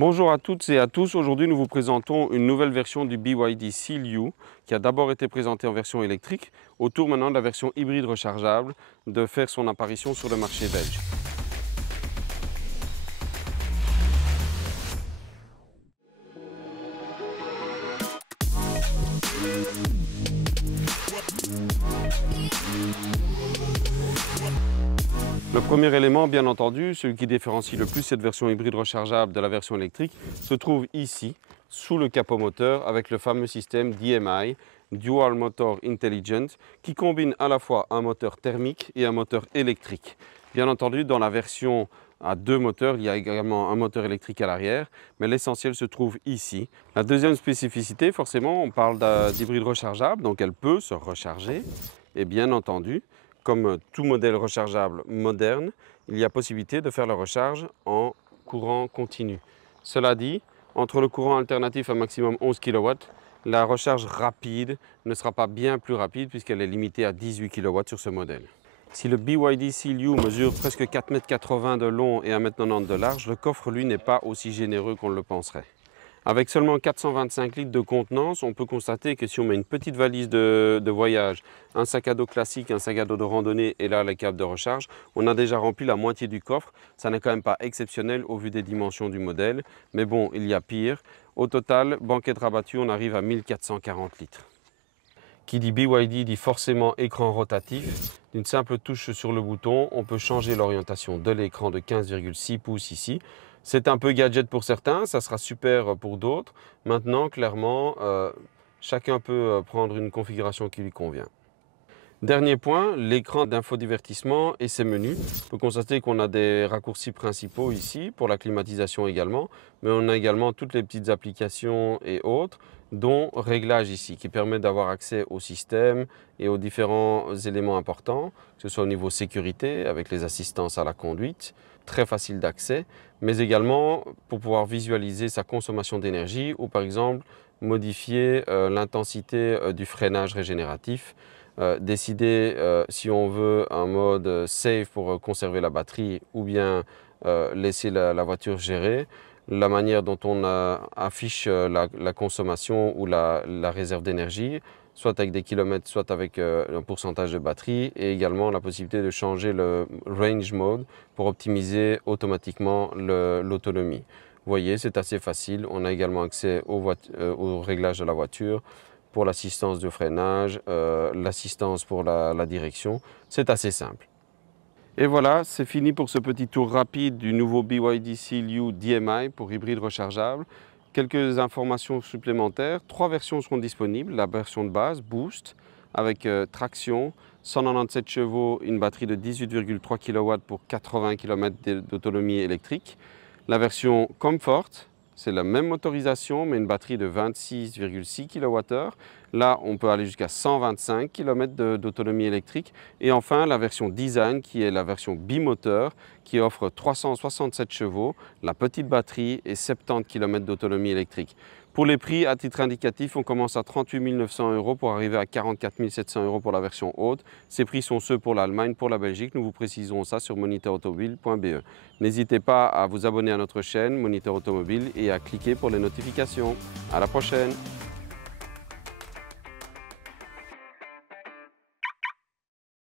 Bonjour à toutes et à tous, aujourd'hui nous vous présentons une nouvelle version du BYD Seal U qui a d'abord été présentée en version électrique, au tour maintenant de la version hybride rechargeable de faire son apparition sur le marché belge. Le premier élément, bien entendu, celui qui différencie le plus cette version hybride rechargeable de la version électrique, se trouve ici, sous le capot moteur, avec le fameux système DMI, Dual Motor Intelligent, qui combine à la fois un moteur thermique et un moteur électrique. Bien entendu, dans la version à deux moteurs, il y a également un moteur électrique à l'arrière, mais l'essentiel se trouve ici. La deuxième spécificité, forcément, on parle d'hybride rechargeable, donc elle peut se recharger, et bien entendu, comme tout modèle rechargeable moderne, il y a possibilité de faire la recharge en courant continu. Cela dit, entre le courant alternatif à maximum 11 kW, la recharge rapide ne sera pas bien plus rapide puisqu'elle est limitée à 18 kW sur ce modèle. Si le BYD Seal U mesure presque 4,80 m de long et 1,90 m de large, le coffre lui n'est pas aussi généreux qu'on le penserait. Avec seulement 425 litres de contenance, on peut constater que si on met une petite valise de voyage, un sac à dos classique, un sac à dos de randonnée et là le câble de recharge, on a déjà rempli la moitié du coffre. Ça n'est quand même pas exceptionnel au vu des dimensions du modèle, mais bon, il y a pire. Au total, banquette rabattue, on arrive à 1440 litres. Qui dit BYD dit forcément écran rotatif. D'une simple touche sur le bouton, on peut changer l'orientation de l'écran de 15,6 pouces ici. C'est un peu gadget pour certains, ça sera super pour d'autres. Maintenant, clairement, chacun peut prendre une configuration qui lui convient. Dernier point, l'écran d'infodivertissement et ses menus. On peut constater qu'on a des raccourcis principaux ici, pour la climatisation également, mais on a également toutes les petites applications et autres, dont réglage ici, qui permet d'avoir accès au système et aux différents éléments importants, que ce soit au niveau sécurité, avec les assistances à la conduite, très facile d'accès, mais également pour pouvoir visualiser sa consommation d'énergie ou par exemple modifier l'intensité du freinage régénératif. Décider si on veut un mode safe pour conserver la batterie ou bien laisser la voiture gérer, la manière dont on affiche la consommation ou la réserve d'énergie, soit avec des kilomètres, soit avec un pourcentage de batterie, et également la possibilité de changer le range mode pour optimiser automatiquement l'autonomie. Vous voyez, c'est assez facile. On a également accès au réglage de la voiture, pour l'assistance de freinage, l'assistance pour la direction. C'est assez simple. Et voilà, c'est fini pour ce petit tour rapide du nouveau BYD Seal U DMI pour hybride rechargeable. Quelques informations supplémentaires. 3 versions seront disponibles. La version de base, Boost, avec traction, 197 chevaux, une batterie de 18,3 kW pour 80 km d'autonomie électrique. La version Comfort, c'est la même motorisation, mais une batterie de 26,6 kWh. Là, on peut aller jusqu'à 125 km d'autonomie électrique. Et enfin, la version Design, qui est la version bimoteur, qui offre 367 chevaux, la petite batterie et 70 km d'autonomie électrique. Pour les prix, à titre indicatif, on commence à 38 900 € pour arriver à 44 700 € pour la version haute. Ces prix sont ceux pour l'Allemagne, pour la Belgique. Nous vous préciserons ça sur monitorautomobile.be. N'hésitez pas à vous abonner à notre chaîne Moniteur Automobile et à cliquer pour les notifications. À la prochaine!